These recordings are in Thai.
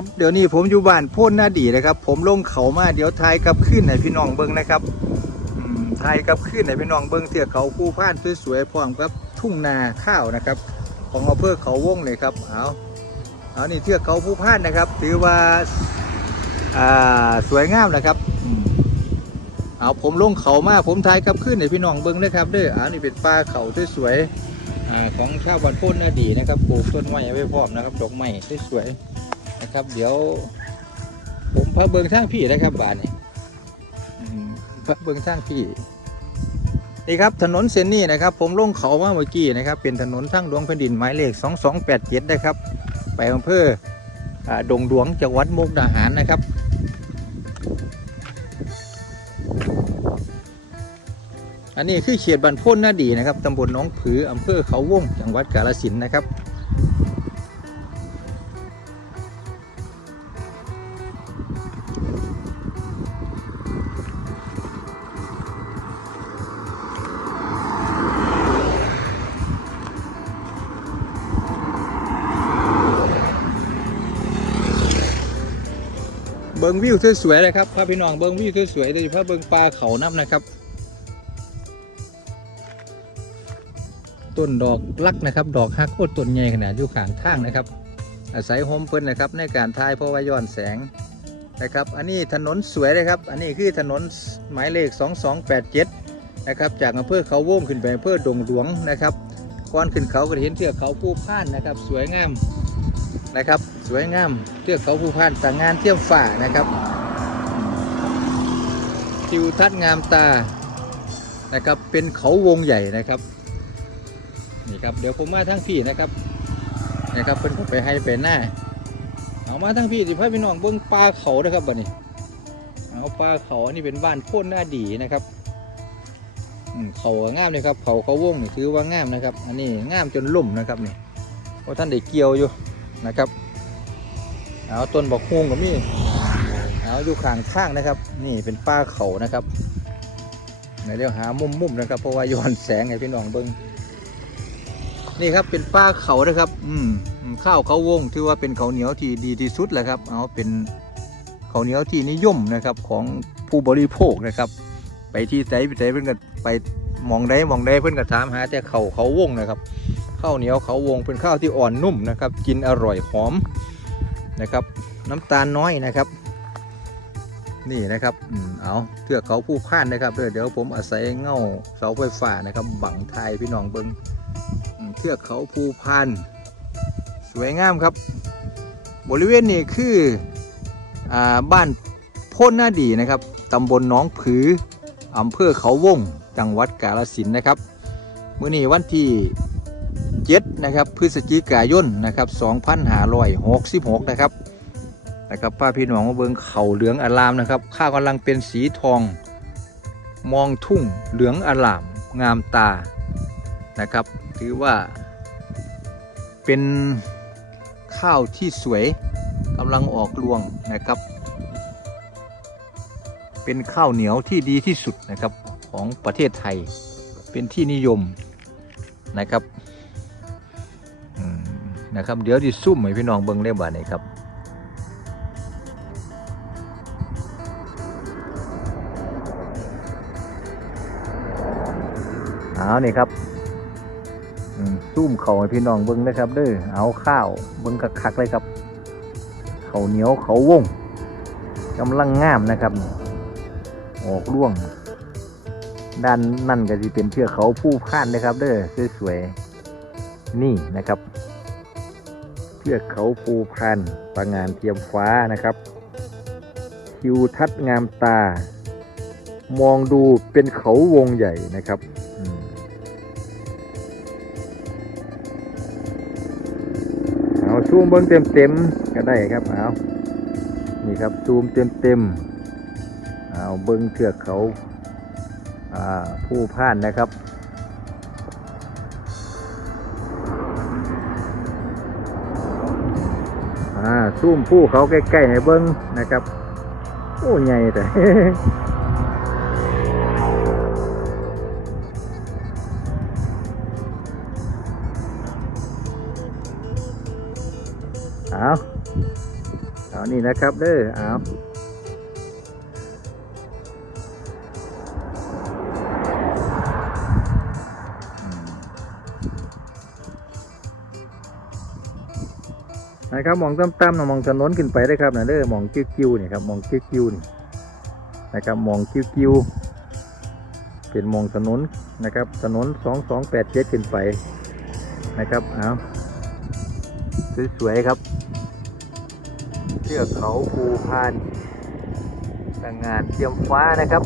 ครับเดี๋ยวนี้ผมอยู่บ้านโพ่นหน้าดีนะครับ ผมลงเขามาเดี๋ยวทายกลับขึ้นให้พี่น้องเบิ้งนะครับทายกลับขึ้นให้พี่น้องเบิ้งเทือกเขาผู้พานสวยๆพร้อมกับทุ่งนาข้าวนะครับ ของอำเภอเขาวงเลยครับเอาเอานี่เทือกเขาผู้พานนะครับ ถือว่าอ่าสวยงามนะครับเอาผมลงเขามาผมทายกลับขึ้นให้พี่น้องเบิ้งนะครับเด้อเอานี่เป็นป่าเขาสวยๆของชาวบ้านโพ้นนาดีนะครับปลูกต้นไม้ไว้พร้อมนะครับดอกไม้สวยๆ นะครับ เดี๋ยว ผมพาเบิงทางพี่นะครับบ้านนี้อืมพาเบิงทางพี่นี่ครับถนนเส้นนี้นะครับ ผมลงเขามาเมื่อกี้นะครับ เป็นถนนทางหลวงแผ่นดินหมายเลข 2287นะครับไปอำเภออ่าดงหลวงจังหวัดมุกดาหารนะครับอันนี้คือเขตบันพ้นนาดีนะครับตำบลหน้องผืออำเภอเขาวงจังหวัดกาฬสินธุ์นะครับ บิงวิวสวยๆเลยครับพาพี่น้องเบิงวิวสวยๆโดยเฉพาะเบิงปลาเขาน้ำนะครับ ต้นดอกลักนะครับ ดอกฮักโคตรต้นใหญ่ขนาดอยู่ข้างทางนะครับ อาศัยโฮมเพิ่นนะครับในการถ่ายเพราะว่าย้อนแสงนะครับ อันนี้ถนนสวยเลยครับ อันนี้คือถนนหมายเลข 2287 นะครับจากอำเภอเขาวงขึ้นไปอำเภอดงหลวงนะครับก่อนขึ้นเขาก็จะเห็นเทือกเขาผู้พ่านนะครับ สวยงาม นะครับ สวยงามเทือกเขาผู้พ่านต่างงานเทียมฝ่านะครับทิวทัศน์งามตานะครับ เป็นเขาวงใหญ่นะครับนี่ครับเดี๋ยวผมมาทั้งพี่นะครับนะครับเพิ่นก็ไปให้ไปหน้าเอามาทั้งพี่สิพ่อพี่น้องเบิ้งปลาเขานะครับบัดนี้เอาปลาเขาอันนี้เป็นบ้านโพ้นหน้าดีนะครับเขางามเลยครับเขาเขาวงนี่ถือว่างามนะครับ อันนี้งามจนลุ่มนะครับนี่เพราะท่านได้เกี่ยวอยู่ นะครับเอาต้นบอกฮวงกับนี่เอาอยู่ข้างข้างนะครับ นี่เป็นปลาเขานะครับในเรียกหามุมมุมนะครับเพราะว่าย้อนแสงให้พี่น้องเบิ้งนี่ครับเป็นป้าเขานะครับ อืมข้าวเขาวงถือว่าเป็นเขาเหนียวที่ดีที่สุดแหละครับเอาเป็นเขาเหนียวที่นิยมนะครับของผู้บริโภคนะครับ ไปที่ไหนไปไหนเพื่อนก็ไปมองได้มองได้เพื่อนก็ถามหาแต่เขาเขาวงนะครับ ข้าวเหนียวเขาวงเป็นข้าวที่อ่อนนุ่มนะครับ กินอร่อยหอมนะครับ น้ำตาลน้อยนะครับ นี่นะครับอืมเอาเทือกเขาผู้พ่านนะครับเดี๋ยวผมอาศัยเงาเสาไฟฟ้านะครับ บังไทยพี่น้องเบิงอืมเทือกเขาภูพานสวยงามครับ บริเวณนี้คืออาบ้านโพ้นหน้าดีนะครับตำบลน้องผืออำเภอเขาวง จังหวัดกาฬสินนะครับ มื้อนี้วันที่ 7นะครับพฤศจิกายนนะครับ2566นะครับนะครับป้าพี่น้องมาเบิงเข่าเหลืองอารามนะครับข้าวกำลังเป็นสีทอง มองทุ่งเหลืองอาราม งามตานะครับ ถือว่า เป็นข้าวที่สวยกำลังออกรวงนะครับ เป็นข้าวเหนียวที่ดีที่สุดนะครับของประเทศไทย เป็นที่นิยมนะครับ นะครับ เดี๋ยวที่ซุ่มให้พี่น้องเบิ้งเล่บานี่ครับเอานี่ครับซุ่มเขาให้พี่น้องเบิ้งนะครับเด้อเอาข้าวเบิ้งคักๆเลยครับเขาเหนียวเขาวงกำลังงามนะครับ ออกร่วง ด้านนั่นก็จะเป็นเทือกเขาผู้พานนะครับ เด้อสวยๆนี่นะครับ ทือกเขาภูพานประงานเทียมฟ้านะครับ ทิวทัศน์งามตา มองดูเป็นเขาวงใหญ่นะครับเอาซูมเบิ้งเต็มเต็มๆก็ได้ครับเอานี่ครับซูมเต็มเต็มๆเอาเบิ้งเทือกเขาอ่าผู้พ่านนะครับ ซูมผู้เขาใกล้ๆให้เบิ้งนะครับ โอ้ใหญ่แต่เอาเอานี่นะครับเด้อเอา นะครับมองต่ำๆนะมองถนนขึ้นไปได้ครับนะเด้อมองกิ้วๆนี่ครับมองกิ้วๆนี่นะครับมองกิ้วๆเป็นมองถนนนะครับถนนสองสองแปดเจ็ดขึ้นไปนะครับเอาสวยๆครับเทือกเขาภูพานต่างงานเทียมฟ้านะครับ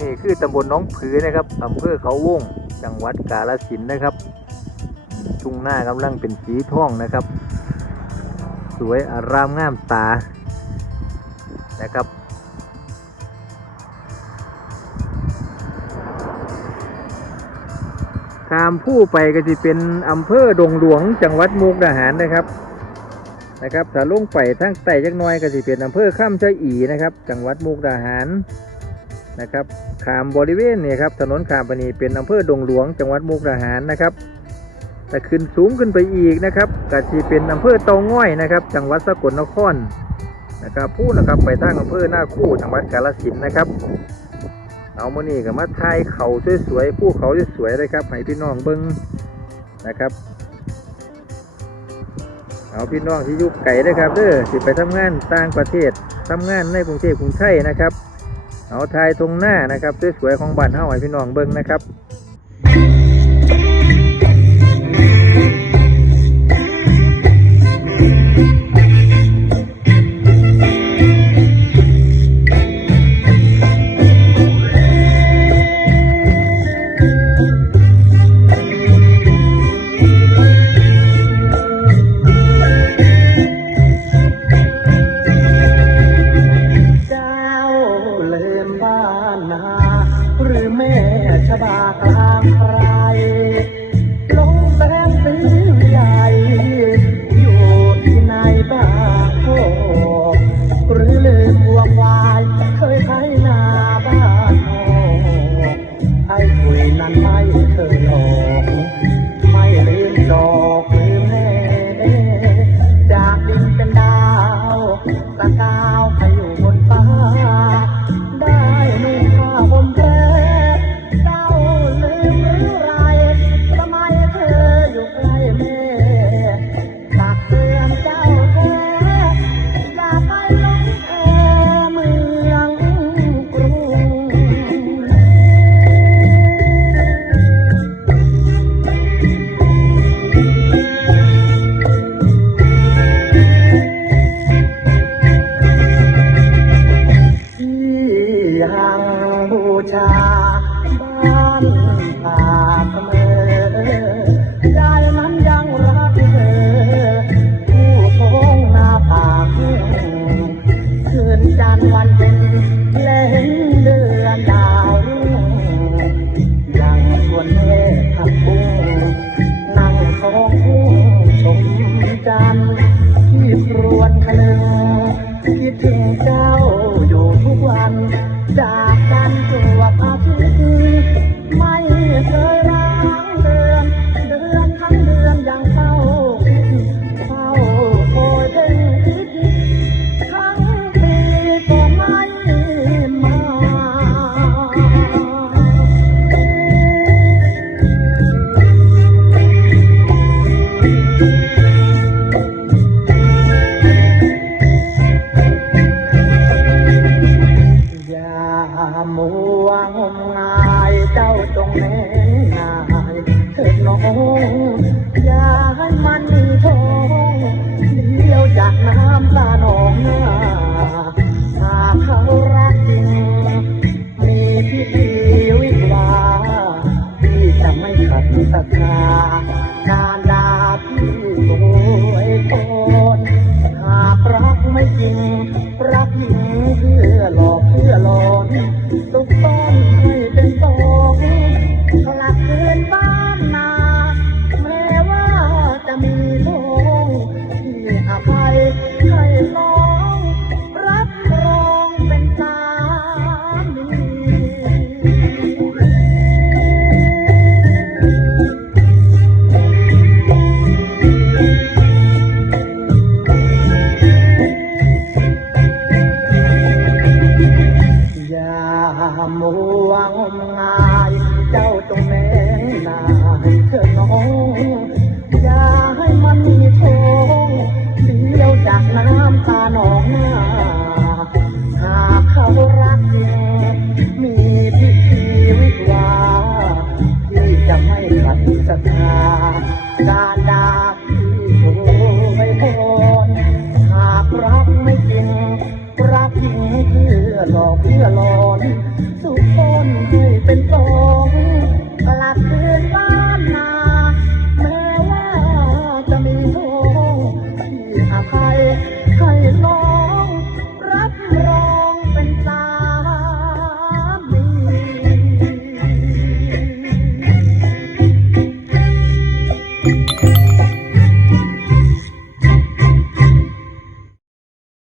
นี่คือตำบลน้องผือนะครับอำเภอเขาวงจังหวัดกาฬสินนะครับ ทุ่งหน้ากำลังเป็นสีทองนะครับ สวยอารามงามตานะครับขามผู้ไปก็จะเป็นอำเภอดงหลวงจังหวัดมุกดาหารนะครับนะครับถ้าลงไปทางใต้จักหน้อยก็สิเป็นอำเภอข้ามช้อยอีนะครับ จังหวัดมุกดาหารนะครับขามบริเวณนี่ครับถนนขามปณีเป็นอำเภอดงหลวงจังหวัดมุกดาหารนะครับ แต่ขึ้นสูงขึ้นไปอีกนะครับก็สิเป็นอำเภอเตาง่อยนะครับ จังหวัดสกลนครนะครับพูดนะครับไปทางอำเภอหน้าคู่จังหวัดกาฬสินธุ์นะครับ เอามานี่กับมาไทยเขาสวยๆภูเขาสวยๆเลยครับให้พี่น้องเบิ้งนะครับ เอาพี่น้องที่ยุคไก่ด้วยครับเด้อสิไปทำงานต่างประเทศทำงานในกรุงเทพกรุงไทยนะครับ เอาไทยตรงหน้านะครับสวยๆของบ้านเฮาให้พี่น้องเบิ่งนะครับ กันตัวอาทิตย์ไม่เคยรัก